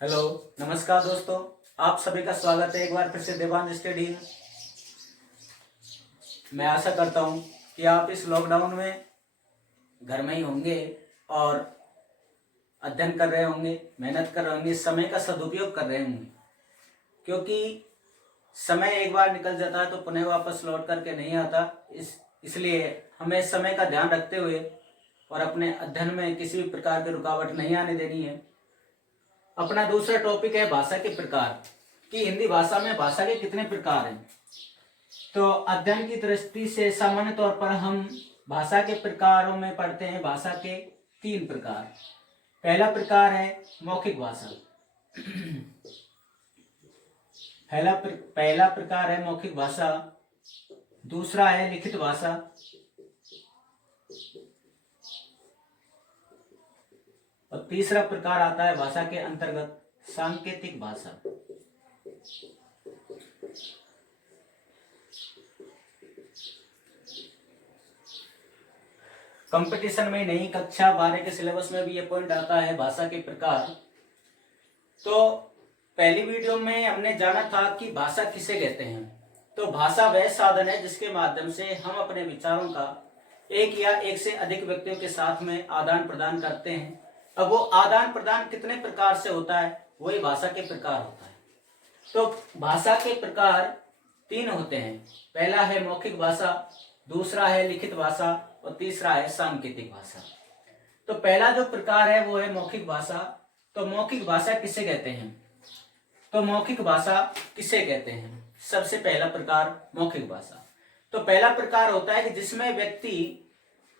Hello, नमस्कार दोस्तों। आप सभी का स्वागत है एक बार फिर से देवांश स्टडी में। मैं आशा करता हूँ कि आप इस लॉकडाउन में घर में ही होंगे और अध्ययन कर रहे होंगे, मेहनत कर रहे होंगे, समय का सदुपयोग कर रहे होंगे, क्योंकि समय एक बार निकल जाता है तो पुनः वापस लौट करके नहीं आता। इसलिए हमें समय का ध्यान रखते हुए और अपने अध्ययन में किसी भी प्रकार की रुकावट नहीं आने देनी है। अपना दूसरा टॉपिक है भाषा के प्रकार, कि हिंदी भाषा में भाषा के कितने प्रकार हैं। तो अध्ययन की दृष्टि से सामान्य तौर पर हम भाषा के प्रकारों में पढ़ते हैं भाषा के 3 प्रकार। पहला प्रकार है मौखिक भाषा। पहला प्रकार है मौखिक भाषा, दूसरा है लिखित भाषा, और तीसरा प्रकार आता है भाषा के अंतर्गत सांकेतिक भाषा। कंपटीशन में नहीं, कक्षा 12 के सिलेबस में भी ये पॉइंट आता है भाषा के प्रकार। तो पहली वीडियो में हमने जाना था कि भाषा किसे कहते हैं। तो भाषा वह साधन है जिसके माध्यम से हम अपने विचारों का एक या एक से अधिक व्यक्तियों के साथ में आदान प्रदान करते हैं। अब वो आदान प्रदान कितने प्रकार से होता है, वही भाषा के प्रकार होता है। तो भाषा के प्रकार 3 होते हैं। पहला है मौखिक भाषा, दूसरा है लिखित भाषा और तीसरा है सांकेतिक भाषा। तो पहला जो प्रकार है वो है मौखिक भाषा। तो मौखिक भाषा किसे कहते हैं? तो मौखिक भाषा किसे कहते हैं? सबसे पहला प्रकार मौखिक भाषा। तो पहला प्रकार होता है कि जिसमें व्यक्ति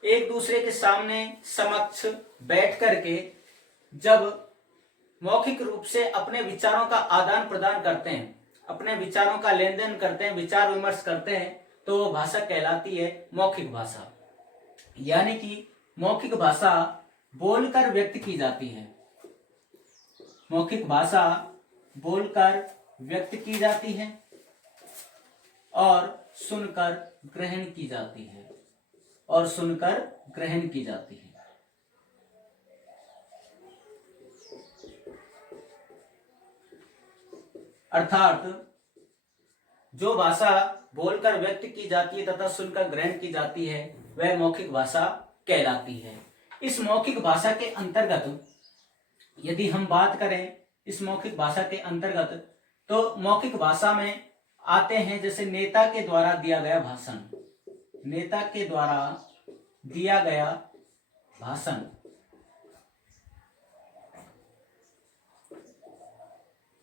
एक दूसरे के सामने समक्ष बैठ करके जब मौखिक रूप से अपने विचारों का आदान प्रदान करते हैं, अपने विचारों का लेन देन करते हैं, विचार विमर्श करते हैं, तो वो भाषा कहलाती है मौखिक भाषा। यानी कि मौखिक भाषा बोलकर व्यक्त की जाती है। मौखिक भाषा बोलकर व्यक्त की जाती है और सुनकर ग्रहण की जाती है, और सुनकर ग्रहण की जाती है। अर्थात जो भाषा बोलकर व्यक्त की जाती है तथा सुनकर ग्रहण की जाती है वह मौखिक भाषा कहलाती है। इस मौखिक भाषा के अंतर्गत यदि हम बात करें, इस मौखिक भाषा के अंतर्गत, तो मौखिक भाषा में आते हैं जैसे नेता के द्वारा दिया गया भाषण, नेता के द्वारा दिया गया भाषण,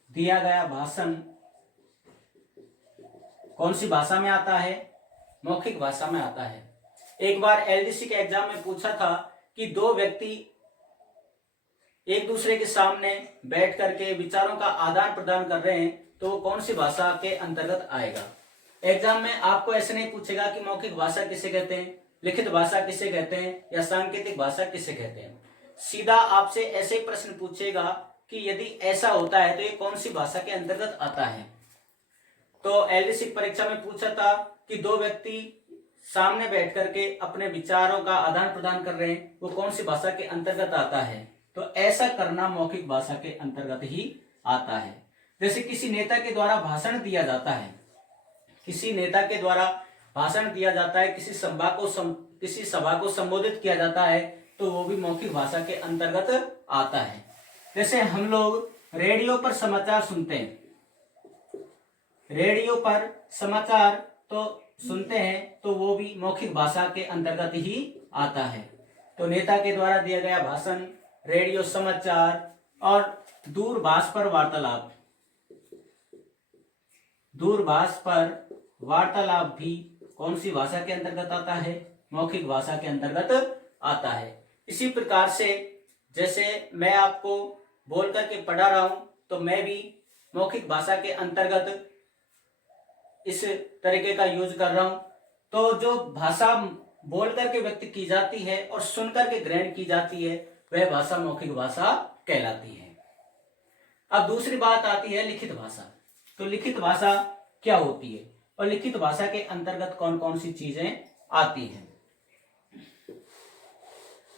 दिया गया भाषण कौन सी भाषा में आता है? मौखिक भाषा में आता है। एक बार एलडीसी के एग्जाम में पूछा था कि 2 व्यक्ति एक दूसरे के सामने बैठ करके विचारों का आदान प्रदान कर रहे हैं, तो वो कौन सी भाषा के अंतर्गत आएगा? एग्जाम में आपको ऐसे नहीं पूछेगा कि मौखिक भाषा किसे कहते हैं, लिखित भाषा किसे कहते हैं या सांकेतिक भाषा किसे कहते हैं। सीधा आपसे ऐसे ही प्रश्न पूछेगा कि यदि ऐसा होता है तो ये कौन सी भाषा के अंतर्गत आता है। तो एलडीसी परीक्षा में पूछा था कि 2 व्यक्ति सामने बैठ करके अपने विचारों का आदान प्रदान कर रहे हैं, वो कौन सी भाषा के अंतर्गत आता है? तो ऐसा करना मौखिक भाषा के अंतर्गत ही आता है। जैसे किसी नेता के द्वारा भाषण दिया जाता है, किसी नेता के द्वारा भाषण दिया जाता है, किसी सभा को संबोधित किया जाता है, तो वो भी मौखिक भाषा के अंतर्गत आता है। जैसे हम लोग रेडियो पर समाचार सुनते हैं, रेडियो पर समाचार तो सुनते हैं, तो वो भी मौखिक भाषा के अंतर्गत ही आता है। तो नेता के द्वारा दिया गया भाषण, रेडियो समाचार और दूरभाष पर वार्तालाप, दूरभाष पर वार्तालाप भी कौन सी भाषा के अंतर्गत आता है? मौखिक भाषा के अंतर्गत आता है। इसी प्रकार से जैसे मैं आपको बोल करके पढ़ा रहा हूं, तो मैं भी मौखिक भाषा के अंतर्गत इस तरीके का यूज कर रहा हूं। तो जो भाषा बोल करके व्यक्त की जाती है और सुन करके ग्रहण की जाती है वह भाषा मौखिक भाषा कहलाती है। अब दूसरी बात आती है लिखित भाषा। तो लिखित भाषा क्या होती है और लिखित भाषा के अंतर्गत कौन कौन सी चीजें आती हैं?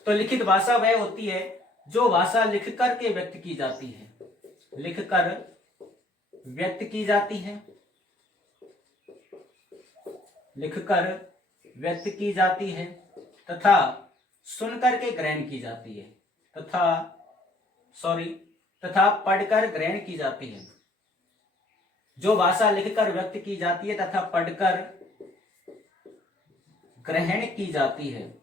तो लिखित भाषा वह होती है जो भाषा लिख करके व्यक्त की जाती है। लिखकर व्यक्त की जाती है, लिखकर व्यक्त की जाती है तथा सुनकर के ग्रहण की जाती है, तथा पढ़कर ग्रहण की जाती है। जो भाषा लिखकर व्यक्त की जाती है तथा पढ़कर ग्रहण की जाती है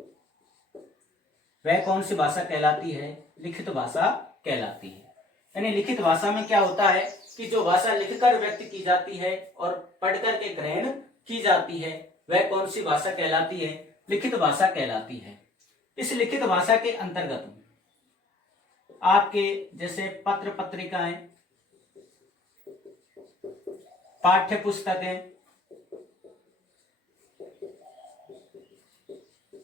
वह कौन सी भाषा कहलाती है? लिखित भाषा कहलाती है। यानी लिखित भाषा में क्या होता है कि जो भाषा लिखकर व्यक्त की जाती है और पढ़कर के ग्रहण की जाती है वह कौन सी भाषा कहलाती है? लिखित भाषा कहलाती है। इस लिखित भाषा के अंतर्गत आपके जैसे पत्र पत्रिकाएं, पाठ्य पुस्तकें,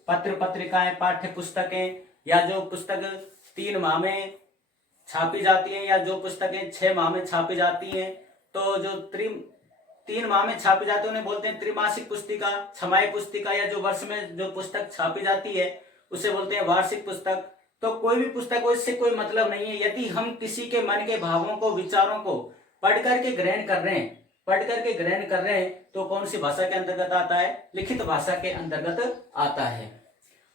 पत्र पत्रिकाएं, पाठ्य पुस्तकें या जो पुस्तक 3 माह में छापी जाती है या जो पुस्तकें 6 माह में छापी जाती हैं, तो जो 3 माह में छापी जाती है उन्हें बोलते हैं त्रिमासिक पुस्तिका, छमाही पुस्तिका, या जो वर्ष में जो पुस्तक छापी जाती है उसे बोलते हैं वार्षिक पुस्तक। तो कोई भी पुस्तक हो इससे कोई मतलब नहीं है। यदि हम किसी के मन के भावों को, विचारों को पढ़ करके ग्रहण कर रहे हैं तो कौन सी भाषा के अंतर्गत आता है? लिखित भाषा के अंतर्गत आता है।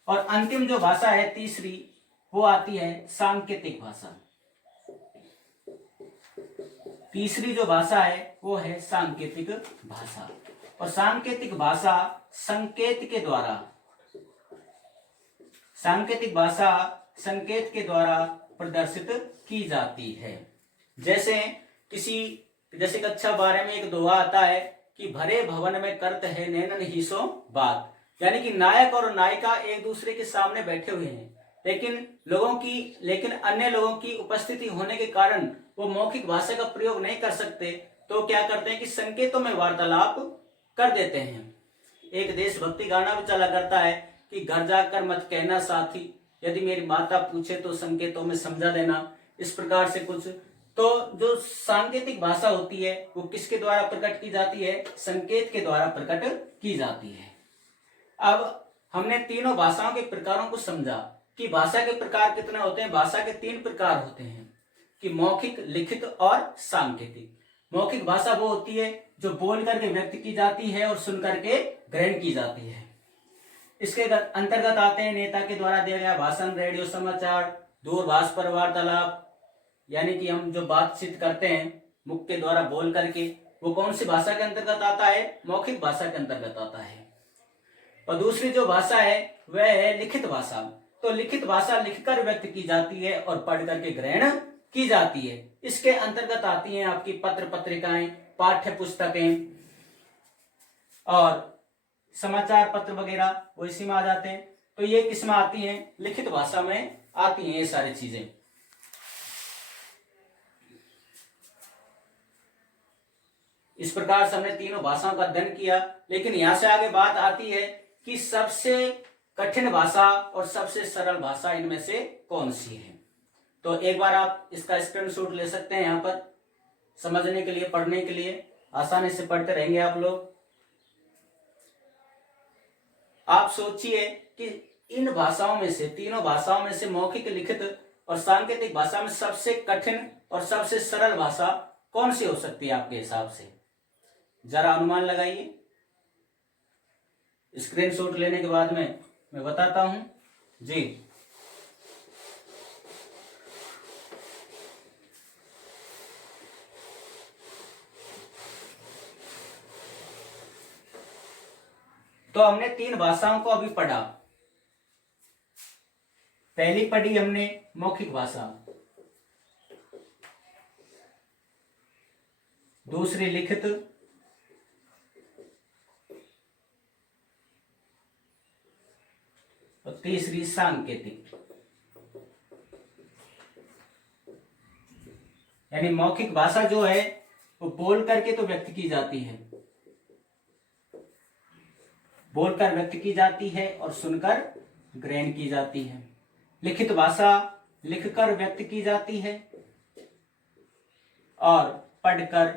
और अंतिम जो भाषा है तीसरी, वो आती है सांकेतिक भाषा। तीसरी जो भाषा है वो है सांकेतिक भाषा। और सांकेतिक भाषा संकेत के द्वारा प्रदर्शित की जाती है। जैसे कक्षा 12 में एक दोहा आता है कि भरे भवन में करत है नैनन ही सो बात। यानी कि नायक और नायिका एक दूसरे के सामने बैठे हुए हैं, लेकिन अन्य लोगों की उपस्थिति होने के कारण वो मौखिक भाषा का प्रयोग नहीं कर सकते, तो क्या करते हैं कि संकेतों में वार्तालाप कर देते हैं। एक देशभक्ति गाना भी चला करता है कि घर जाकर मत कहना साथी, यदि मेरी माता पूछे तो संकेतों में समझा देना। इस प्रकार से कुछ। तो जो सांकेतिक भाषा होती है वो किसके द्वारा प्रकट की जाती है? संकेत के द्वारा प्रकट की जाती है। अब हमने तीनों भाषाओं के प्रकारों को समझा कि भाषा के प्रकार कितने होते हैं। भाषा के 3 प्रकार होते हैं कि मौखिक, लिखित और सांकेतिक। मौखिक भाषा वो होती है जो बोल करके व्यक्त की जाती है और सुन करके ग्रहण की जाती है। इसके अंतर्गत आते हैं नेता के द्वारा दिया गया भाषण, रेडियो समाचार, दूरभाष पर वार्तालाप, यानी कि हम जो बातचीत करते हैं मुख के द्वारा बोल करके, वो कौन सी भाषा के अंतर्गत आता है? मौखिक भाषा के अंतर्गत आता है। और दूसरी जो भाषा है वह है लिखित भाषा। तो लिखित भाषा लिखकर व्यक्त की जाती है और पढ़ करके ग्रहण की जाती है। इसके अंतर्गत आती हैं आपकी पत्र पत्रिकाएं, पाठ्य पुस्तकें और समाचार पत्र वगैरह, वो इसी में आ जाते हैं। तो ये किस में आती हैं? लिखित भाषा में आती हैं ये सारी चीजें। इस प्रकार से हमने तीनों भाषाओं का अध्ययन किया। लेकिन यहां से आगे बात आती है कि सबसे कठिन भाषा और सबसे सरल भाषा इनमें से कौन सी है। तो एक बार आप इसका स्क्रीनशॉट ले सकते हैं यहाँ पर समझने के लिए, पढ़ने के लिए, आसानी से पढ़ते रहेंगे आप लोग। आप सोचिए कि इन भाषाओं में से, तीनों भाषाओं में से मौखिक, लिखित और सांकेतिक भाषा में सबसे कठिन और सबसे सरल भाषा कौन सी हो सकती है आपके हिसाब से? जरा अनुमान लगाइए। स्क्रीनशॉट लेने के बाद में मैं बताता हूं जी। तो हमने 3 भाषाओं को अभी पढ़ा। पहली पढ़ी हमने मौखिक भाषा, दूसरी लिखित, और तीसरी सांकेतिक। यानी मौखिक भाषा जो है वो बोल करके तो व्यक्त की जाती है, बोलकर व्यक्त की जाती है और सुनकर ग्रहण की जाती है। लिखित भाषा लिखकर व्यक्त की जाती है और पढ़कर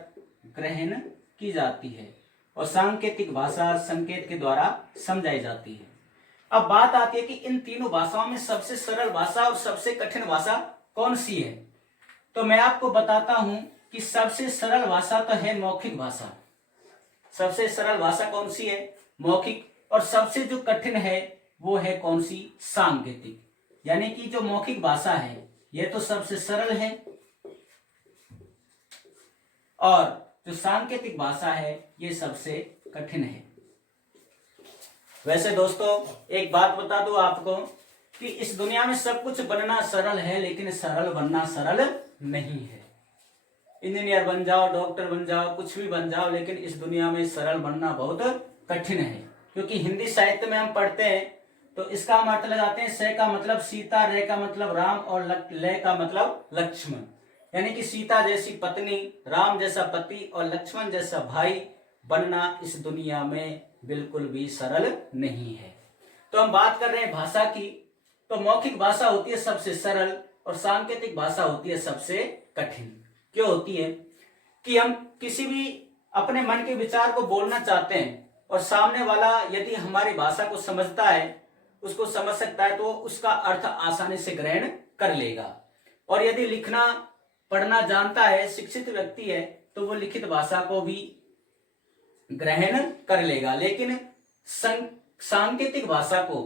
ग्रहण की जाती है। और सांकेतिक भाषा संकेत के द्वारा समझाई जाती है। अब बात आती है कि इन तीनों भाषाओं में सबसे सरल भाषा और सबसे कठिन भाषा कौन सी है। तो मैं आपको बताता हूं कि सबसे सरल भाषा तो है मौखिक भाषा। सबसे सरल भाषा कौन सी है? मौखिक। और सबसे जो कठिन है वो है कौन सी? सांकेतिक। यानी कि जो मौखिक भाषा है ये तो सबसे सरल है, और जो सांकेतिक भाषा है ये सबसे कठिन है। वैसे दोस्तों एक बात बता दूं आपको कि इस दुनिया में सब कुछ बनना सरल है, लेकिन सरल बनना सरल नहीं है। इंजीनियर बन जाओ, डॉक्टर बन जाओ, कुछ भी बन जाओ, लेकिन इस दुनिया में सरल बनना बहुत कठिन है। क्योंकि हिंदी साहित्य में हम पढ़ते हैं तो इसका हम अर्थ लगाते हैं, स का मतलब सीता, रे का मतलब राम और ल का मतलब लक्ष्मण। यानी कि सीता जैसी पत्नी, राम जैसा पति और लक्ष्मण जैसा भाई बनना इस दुनिया में बिल्कुल भी सरल नहीं है। तो हम बात कर रहे हैं भाषा की, तो मौखिक भाषा होती है सबसे सरल और सांकेतिक भाषा होती है सबसे कठिन। क्यों होती है? कि हम किसी भी अपने मन के विचार को बोलना चाहते हैं और सामने वाला यदि हमारी भाषा को समझता है, उसको समझ सकता है, तो उसका अर्थ आसानी से ग्रहण कर लेगा। और यदि लिखना पढ़ना जानता है, शिक्षित व्यक्ति है, तो वो लिखित भाषा को भी ग्रहण कर लेगा। लेकिन सांकेतिक भाषा को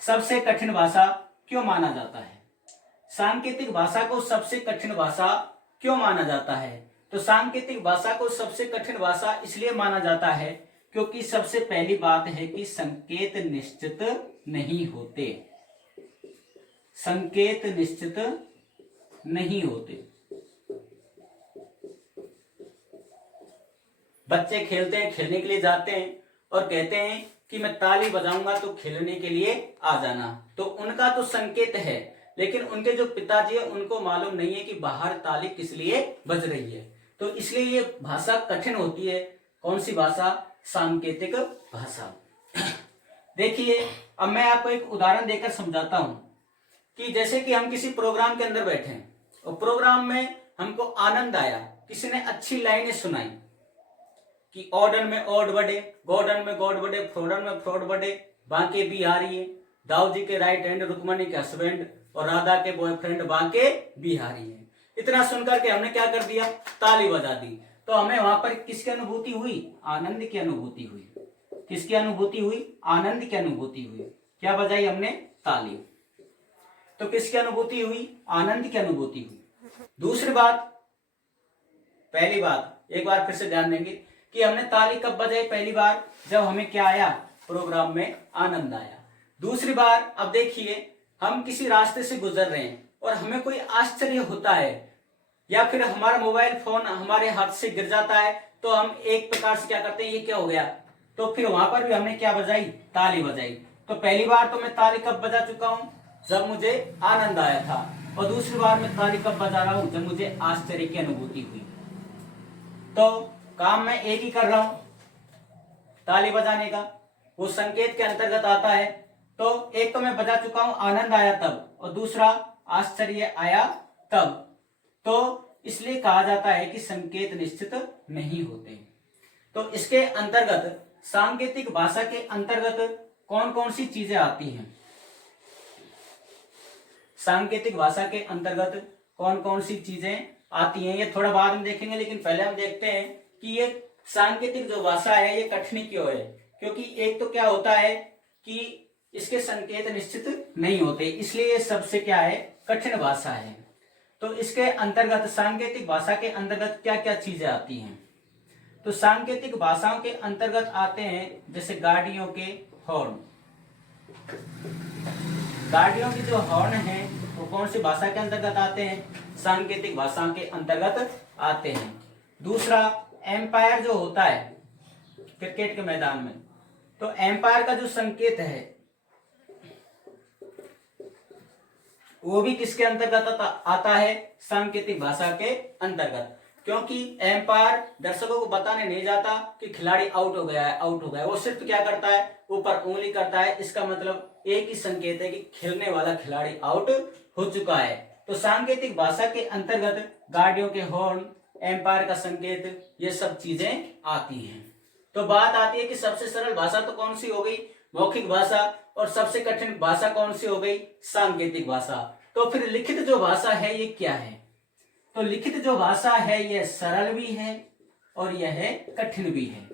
सबसे कठिन भाषा क्यों माना जाता है? सांकेतिक भाषा को सबसे कठिन भाषा क्यों माना जाता है? तो सांकेतिक भाषा को सबसे कठिन भाषा इसलिए माना जाता है क्योंकि सबसे पहली बात है कि संकेत निश्चित नहीं होते। संकेत निश्चित नहीं होते। बच्चे खेलते हैं, खेलने के लिए जाते हैं और कहते हैं कि मैं ताली बजाऊंगा तो खेलने के लिए आ जाना, तो उनका तो संकेत है, लेकिन उनके जो पिताजी है उनको मालूम नहीं है कि बाहर ताली किस लिए बज रही है। तो इसलिए ये भाषा कठिन होती है। कौन सी भाषा? सांकेतिक भाषा। देखिए अब मैं आपको एक उदाहरण देकर समझाता हूं कि जैसे कि हम किसी प्रोग्राम के अंदर बैठे हैं और प्रोग्राम में हमको आनंद आया, किसी ने अच्छी लाइनें सुनाई कि ऑर्डर में ऑड बढ़े, गॉर्डन में गॉड बढ़े, फ्रोडन में फ्रॉड बढ़े, बांके बिहारी है, दाऊ जी के राइट हैंड, रुक्मणी के हस्बैंड और राधा के बॉयफ्रेंड बांके बिहारी है। इतना सुनकर के हमने क्या कर दिया? ताली बजा दी। तो हमें वहां पर किसकी अनुभूति हुई? आनंद की अनुभूति हुई। किसकी अनुभूति हुई? आनंद की अनुभूति हुई। क्या बजाई हमने? ताली। तो किसकी अनुभूति हुई? आनंद की अनुभूति हुई। दूसरी बात, पहली बात एक बार फिर से ध्यान देंगे कि हमने ताली कब बजाई? पहली बार जब हमें क्या आया? प्रोग्राम में आनंद आया। दूसरी बार अब देखिए हम किसी रास्ते से गुजर रहे हैं और हमें कोई आश्चर्य होता है या फिर हमारा मोबाइल फोन हमारे हाथ से गिर जाता है, तो हम एक प्रकार से क्या करते हैं, ये क्या हो गया? तो फिर वहां पर भी हमने क्या बजाई? ताली बजाई। तो पहली बार तो मैं ताली कब बजा चुका हूं? जब मुझे आनंद आया था। और दूसरी बार मैं ताली कब बजा रहा हूं? जब मुझे आश्चर्य की अनुभूति हुई। तो काम मैं एक ही कर रहा हूं, ताली बजाने का, वो संकेत के अंतर्गत आता है। तो एक तो मैं बजा चुका हूं, आनंद आया तब, और दूसरा आश्चर्य आया तब। तो इसलिए कहा जाता है कि संकेत निश्चित नहीं होते। तो इसके अंतर्गत सांकेतिक भाषा के अंतर्गत कौन कौन सी चीजें आती हैं? सांकेतिक भाषा के अंतर्गत कौन कौन सी चीजें आती हैं ये थोड़ा बाद में देखेंगे, लेकिन पहले हम देखते हैं कि ये सांकेतिक जो भाषा है ये कठिन क्यों है। क्योंकि एक तो क्या होता है कि इसके संकेत निश्चित नहीं होते, इसलिए ये सबसे क्या है? कठिन भाषा है। तो इसके अंतर्गत सांकेतिक भाषा के अंतर्गत क्या क्या चीजें आती हैं? तो सांकेतिक भाषाओं के अंतर्गत आते हैं जैसे गाड़ियों के हॉर्न। गाड़ियों की जो हॉर्न है वो कौन सी भाषा के अंतर्गत आते हैं? सांकेतिक भाषा के अंतर्गत आते हैं। दूसरा, एम्पायर जो होता है क्रिकेट के मैदान में, तो एम्पायर का जो संकेत है वो भी किसके अंतर्गत आता है? सांकेतिक भाषा के अंतर्गत। क्योंकि एम्पायर दर्शकों को बताने नहीं जाता कि खिलाड़ी आउट हो गया है, आउट हो गया है। वो सिर्फ क्या करता है? ऊपर उंगली करता है। इसका मतलब एक ही संकेत है कि खेलने वाला खिलाड़ी आउट हो चुका है। तो सांकेतिक भाषा के अंतर्गत गाड़ियों के हॉर्न, एम्पायर का संकेत, ये सब चीजें आती हैं। तो बात आती है कि सबसे सरल भाषा तो कौन सी हो गई? मौखिक भाषा। और सबसे कठिन भाषा कौन सी हो गई? सांकेतिक भाषा। तो फिर लिखित जो भाषा है ये क्या है? तो लिखित जो भाषा है यह सरल भी है और यह कठिन भी है,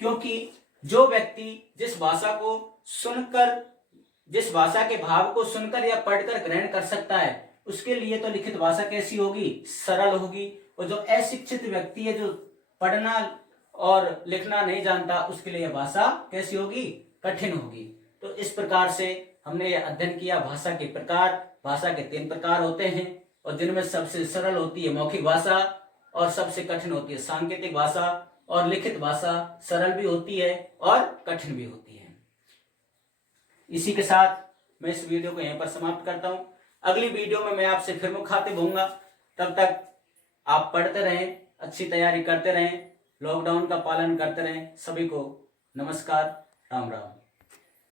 क्योंकि जो व्यक्ति जिस भाषा को सुनकर, जिस भाषा के भाव को सुनकर या पढ़कर ग्रहण कर सकता है, उसके लिए तो लिखित भाषा कैसी होगी? सरल होगी। और जो अशिक्षित व्यक्ति है, जो पढ़ना और लिखना नहीं जानता, उसके लिए यह भाषा कैसी होगी? कठिन होगी। तो इस प्रकार से हमने यह अध्ययन किया भाषा के प्रकार। भाषा के 3 प्रकार होते हैं, और जिनमें सबसे सरल होती है मौखिक भाषा और सबसे कठिन होती है सांकेतिक भाषा। और लिखित भाषा सरल भी होती है और कठिन भी होती है। इसी के साथ मैं इस वीडियो को यहीं पर समाप्त करता हूं। अगली वीडियो में मैं आपसे फिर मुखातिब होऊंगा। तब तक आप पढ़ते रहें, अच्छी तैयारी करते रहें, लॉकडाउन का पालन करते रहें। सभी को नमस्कार, राम राम।